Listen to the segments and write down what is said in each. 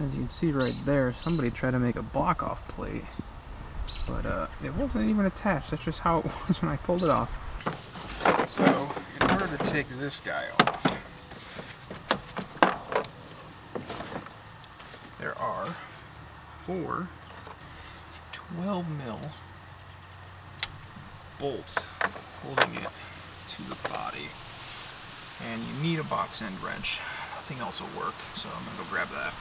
As you can see right there, somebody tried to make a block-off plate, but it wasn't even attached. That's just how it was when I pulled it off. So, in order to take this guy off, there are 4 12mm bolts holding it to the body, and you need a box end wrench. Nothing else will work, so I'm gonna go grab that.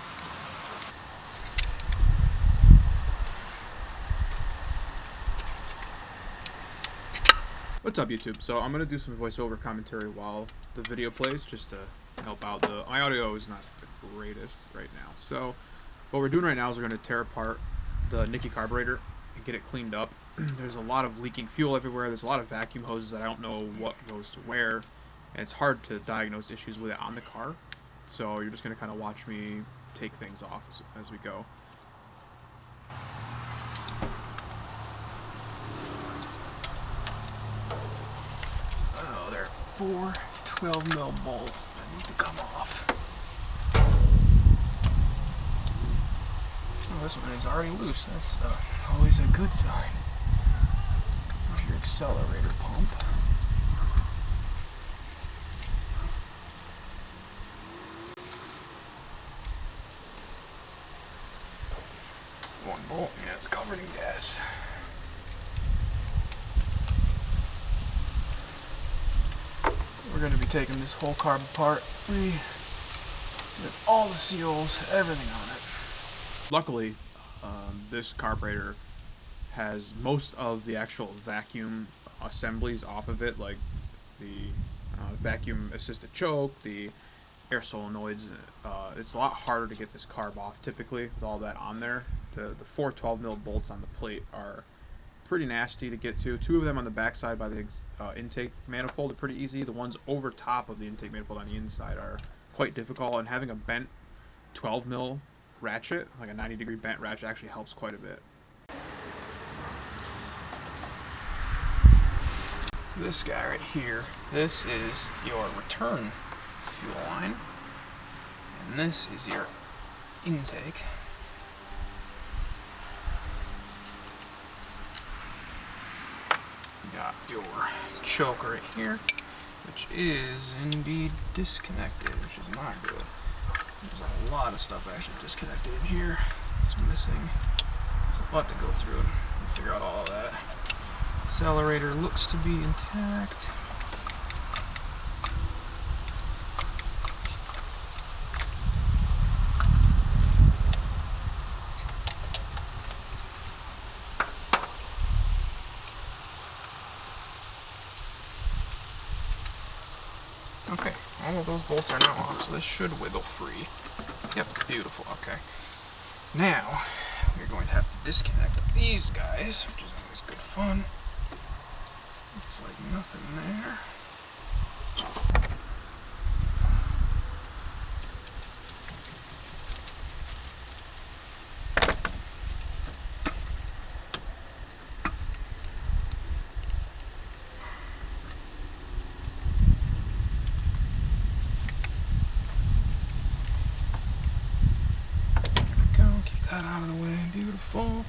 What's up, YouTube? So I'm gonna do some voiceover commentary while the video plays, just to help out. My audio is not the greatest right now, so what we're doing right now is we're gonna tear apart the Nikki Carburetor and get it cleaned up. There's a lot of leaking fuel everywhere. There's a lot of vacuum hoses that I don't know what goes to where, and it's hard to diagnose issues with it on the car. So you're just gonna kind of watch me take things off as we go. Oh, there are 4 12mm bolts that need to come off. Oh, this one is already loose. That's always a good sign. There's your accelerator pump. One bolt, yeah, it's covered in gas. We're going to be taking this whole carb apart with all the seals, everything on it. Luckily, this carburetor has most of the actual vacuum assemblies off of it, like the vacuum assisted choke, the air solenoids. It's a lot harder to get this carb off typically with all that on there. The 4 12mm bolts on the plate are pretty nasty to get to. 2 of them on the backside by the intake manifold are pretty easy. The ones over top of the intake manifold on the inside are quite difficult, and having a bent 12mm ratchet, like a 90-degree bent ratchet, actually helps quite a bit. This guy right here, this is your return fuel line, and this is your intake. You got your choke right here, which is indeed disconnected, which is not good. There's a lot of stuff actually disconnected in here. It's missing. There's a lot to go through and figure out all of that. Accelerator looks to be intact. Okay, all of those bolts are now off, so this should wiggle free. Yep, beautiful, okay. Now, we're going to have to disconnect these guys, which is always good fun. Looks like nothing there. That out of the way, beautiful.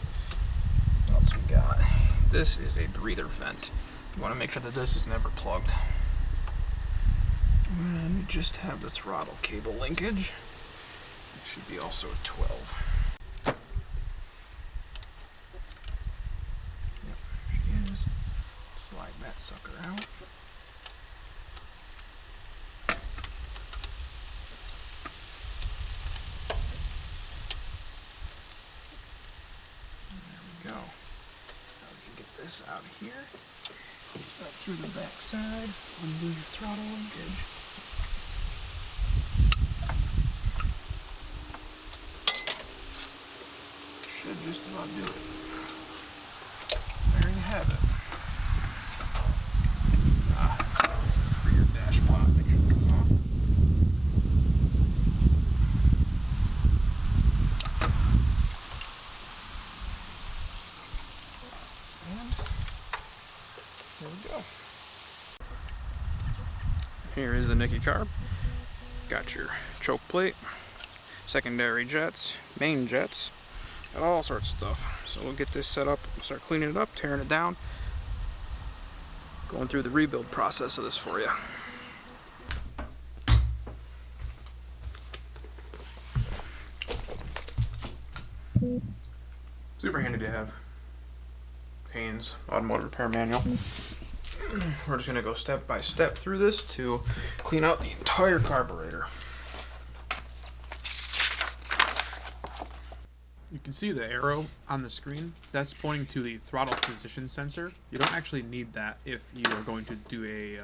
What else we got? This is a breather vent. You want to make sure that this is never plugged. And we just have the throttle cable linkage. It should be also a 12. Yep, there she is. Slide that sucker out. Go. Now we can get this out of here, up through the back side, undo your throttle linkage. Should just about do it. There you have it. This is for your dash pod. Make sure this is off. And here we go. Here is the Nikki Carb. Got your choke plate. secondary jets, main jets, all sorts of stuff. So we'll get this set up, we'll start cleaning it up, tearing it down, going through the rebuild process of this for you. Super handy to have. Haynes Automotive Repair Manual. We're just going to go step by step through this to clean out the entire carburetor. You can see the arrow on the screen. That's pointing to the throttle position sensor. You don't actually need that if you are going to do a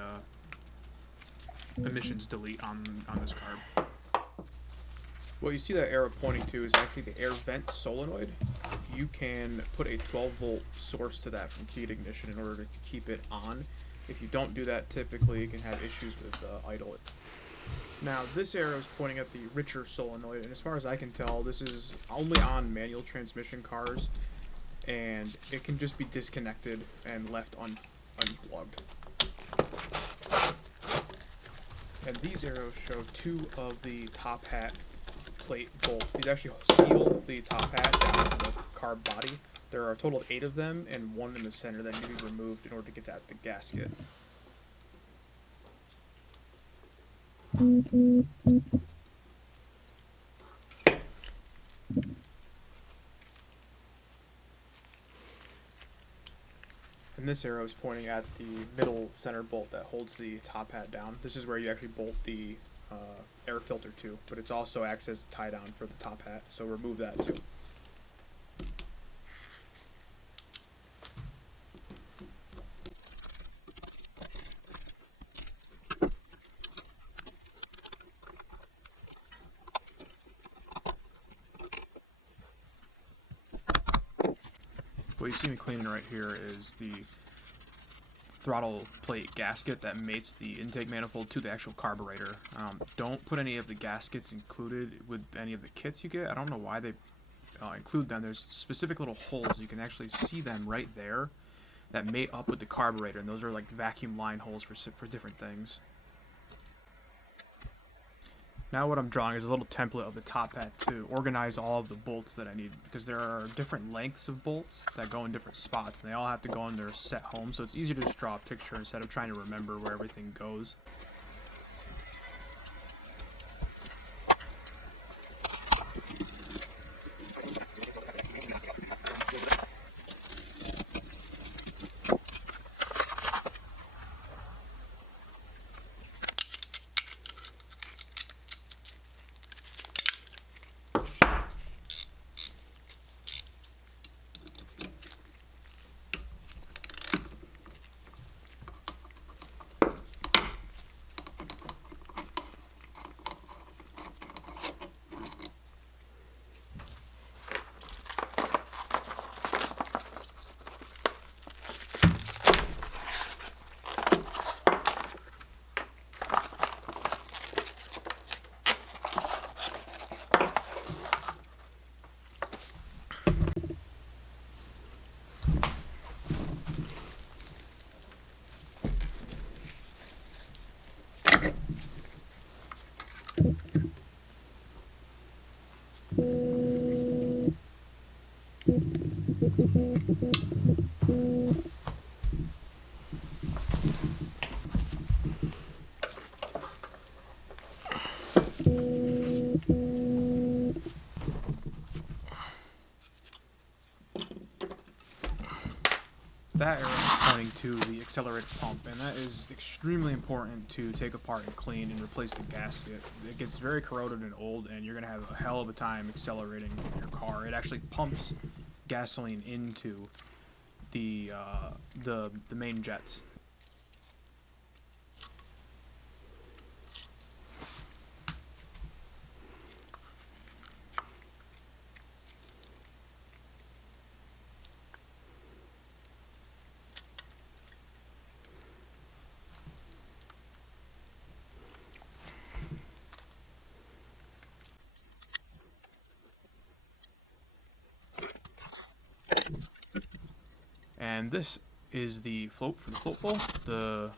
emissions delete on this carb. What you see that arrow pointing to is actually the air vent solenoid. You can put a 12-volt source to that from keyed ignition in order to keep it on. If you don't do that, typically you can have issues with idle. Now, this arrow is pointing at the richer solenoid, and as far as I can tell, this is only on manual transmission cars, and it can just be disconnected and left unplugged. And these arrows show 2 of the top hat plate bolts. These actually seal the top hat down to the carb body. There are a total of 8 of them and 1 in the center that need to be removed in order to get at the gasket. And this arrow is pointing at the middle center bolt that holds the top hat down. This is where you actually bolt the air filter to, but it also acts as a tie down for the top hat, so remove that too. What you see me cleaning right here is the throttle plate gasket that mates the intake manifold to the actual carburetor. Don't put any of the gaskets included with any of the kits you get. I don't know why they include them. There's specific little holes. You can actually see them right there that mate up with the carburetor, and those are like vacuum line holes for different things. Now what I'm drawing is a little template of the top hat to organize all of the bolts that I need, because there are different lengths of bolts that go in different spots, and they all have to go in their set home, so it's easier to just draw a picture instead of trying to remember where everything goes. That arrow is pointing to the accelerator pump, and that is extremely important to take apart and clean and replace the gasket. It gets very corroded and old, and you're going to have a hell of a time accelerating your car. It actually pumps gasoline into the main jets. And this is the float for the float bowl, the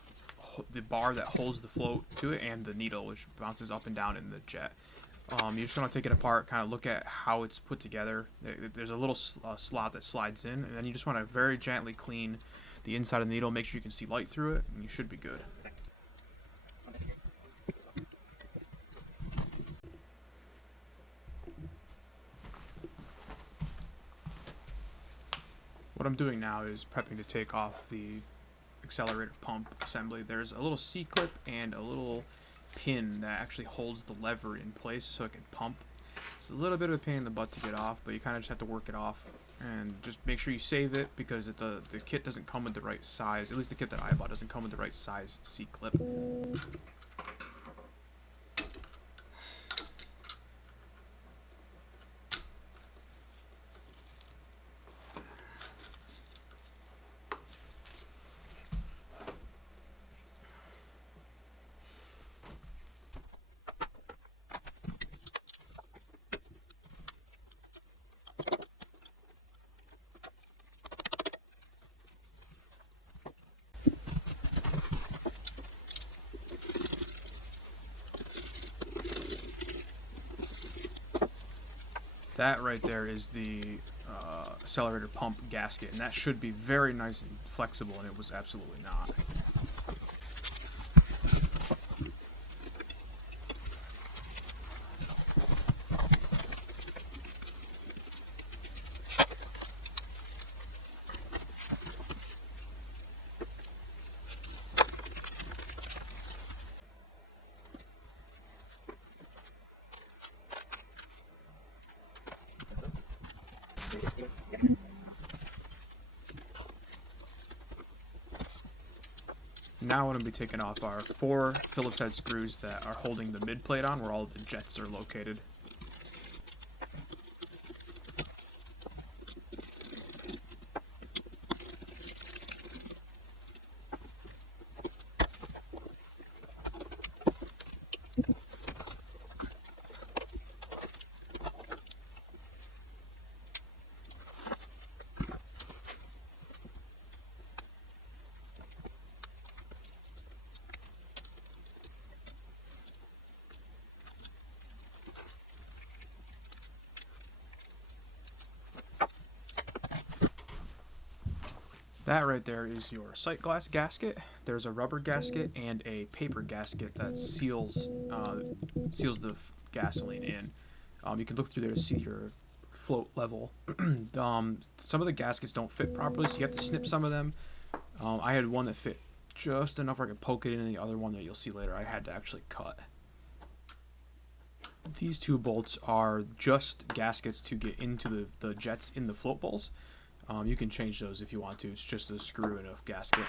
bar that holds the float to it, and the needle which bounces up and down in the jet. You just want to take it apart, kind of look at how it's put together. There's a little slot that slides in, and then you just want to very gently clean the inside of the needle, make sure you can see light through it, and you should be good. What I'm doing now is prepping to take off the accelerator pump assembly. There's a little C-clip and a little pin that actually holds the lever in place so it can pump. It's a little bit of a pain in the butt to get off, but you kind of just have to work it off. And just make sure you save it, because the kit doesn't come with the right size. At least the kit that I bought doesn't come with the right size C-clip. That right there is the accelerator pump gasket, and that should be very nice and flexible, and it was absolutely not. Now I'm going to be taking off our 4 Phillips head screws that are holding the mid plate on, where all the jets are located. That right there is your sight glass gasket. There's a rubber gasket and a paper gasket that seals the gasoline in. You can look through there to see your float level. Some of the gaskets don't fit properly, so you have to snip some of them. I had one that fit just enough where I could poke it in, and the other one that you'll see later I had to actually cut. These 2 bolts are just gaskets to get into the jets in the float bowls. You can change those if you want to. It's just a screw and a gasket.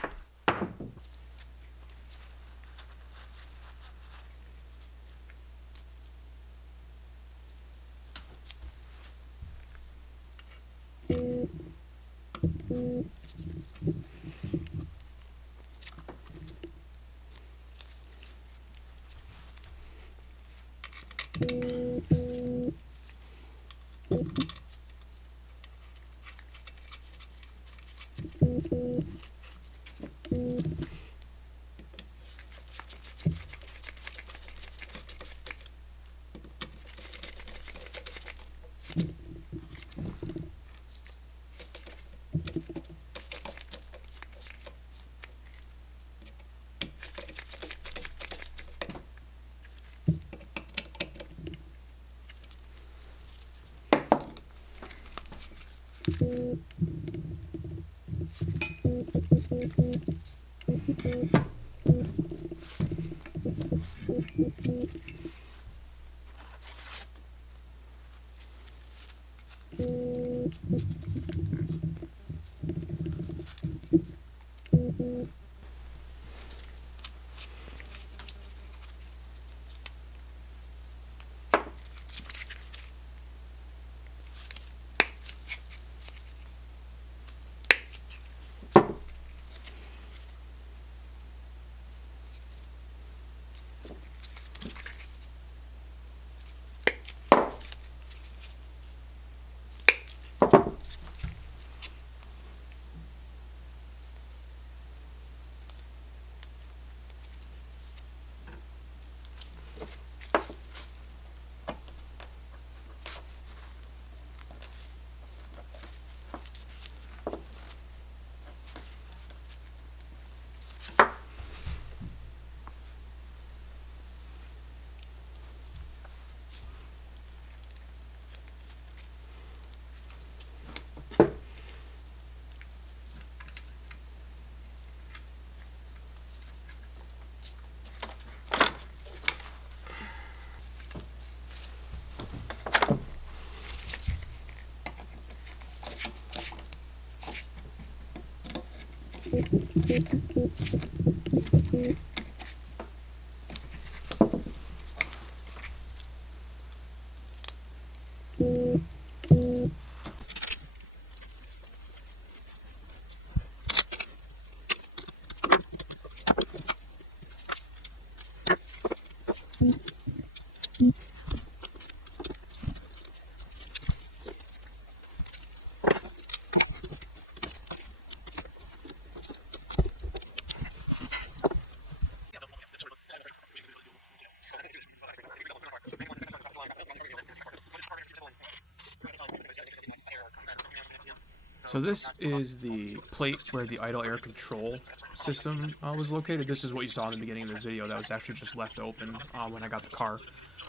So this is the plate where the idle air control system was located. This is what you saw in the beginning of the video that was actually just left open when I got the car.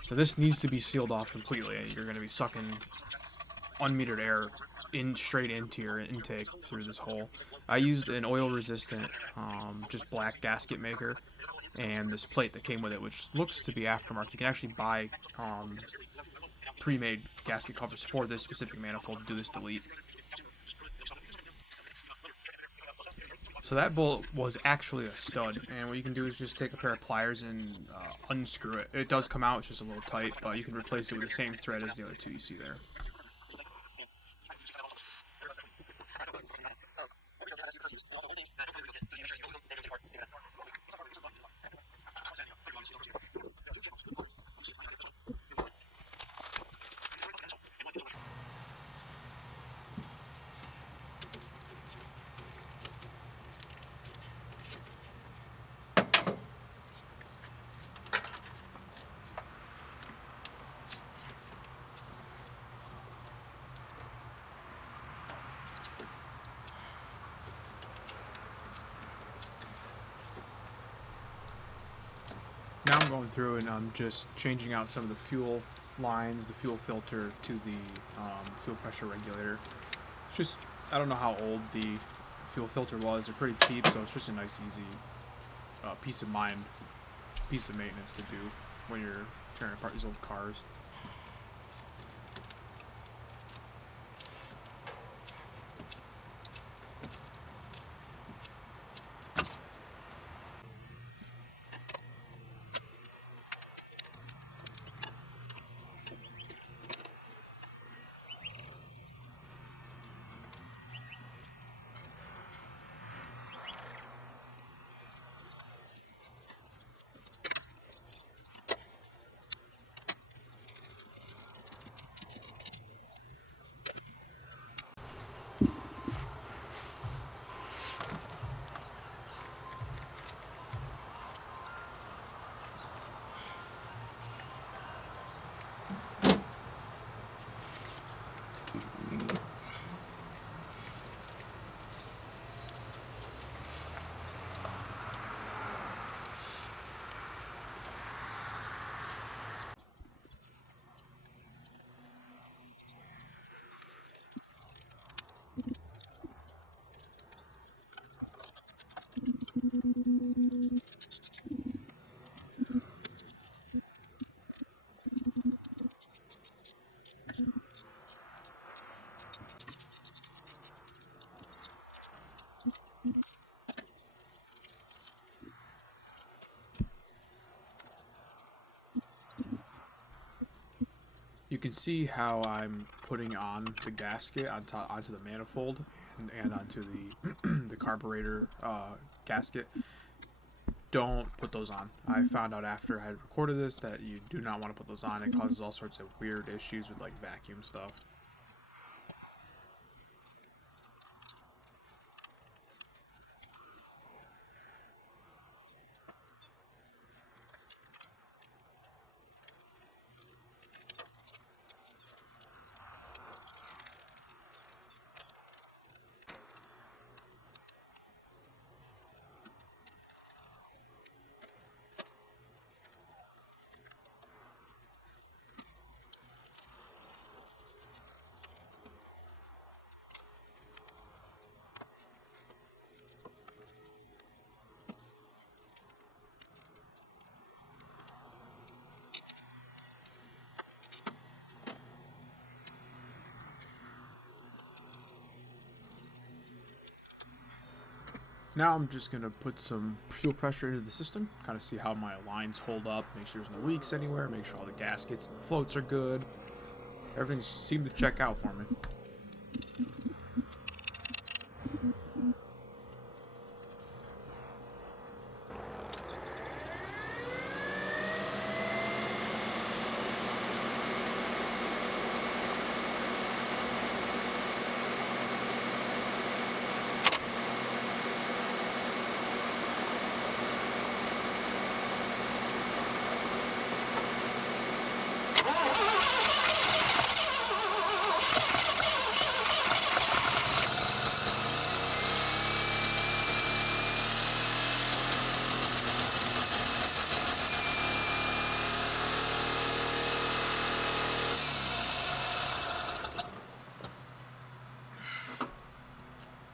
So this needs to be sealed off completely. You're going to be sucking unmetered air straight into your intake through this hole. I used an oil resistant just black gasket maker and this plate that came with it, which looks to be aftermarket. You can actually buy pre-made gasket covers for this specific manifold to do this delete. So that bolt was actually a stud, and what you can do is just take a pair of pliers and unscrew it. It does come out, it's just a little tight, but you can replace it with the same thread as the other two you see there. Now I'm going through and I'm just changing out some of the fuel lines, the fuel filter to the fuel pressure regulator. It's just, I don't know how old the fuel filter was. They're pretty cheap, so it's just a nice, easy peace of mind, piece of maintenance to do when you're tearing apart these old cars. You can see how I'm putting on the gasket onto the manifold and onto the the carburetor gasket. Don't put those on. I found out after I had recorded this that you do not want to put those on. It causes all sorts of weird issues with like vacuum stuff. Now I'm just going to put some fuel pressure into the system, kind of see how my lines hold up, make sure there's no leaks anywhere, make sure all the gaskets and the floats are good. Everything seemed to check out for me.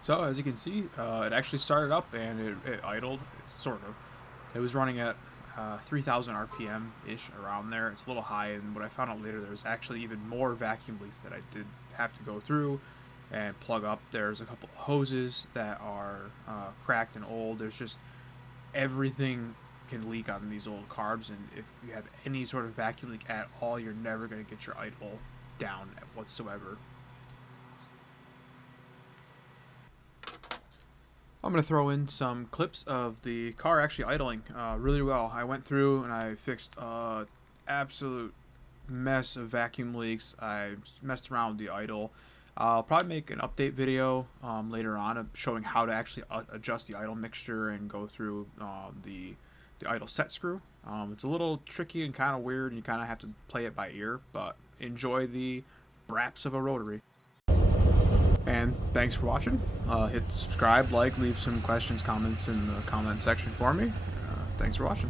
So as you can see, it actually started up and it idled, sort of. It was running at 3,000 RPM-ish, around there. It's a little high, and what I found out later, there's actually even more vacuum leaks that I did have to go through and plug up. There's a couple of hoses that are cracked and old. There's just everything can leak on these old carbs, and if you have any sort of vacuum leak at all, you're never going to get your idle down whatsoever. I'm going to throw in some clips of the car actually idling really well. I went through and I fixed an absolute mess of vacuum leaks. I messed around with the idle. I'll probably make an update video later on showing how to actually adjust the idle mixture and go through the idle set screw. It's a little tricky and kind of weird, and you kind of have to play it by ear, but enjoy the braps of a rotary. And thanks for watching. Hit subscribe, like, leave some questions, comments in the comment section for me. Thanks for watching.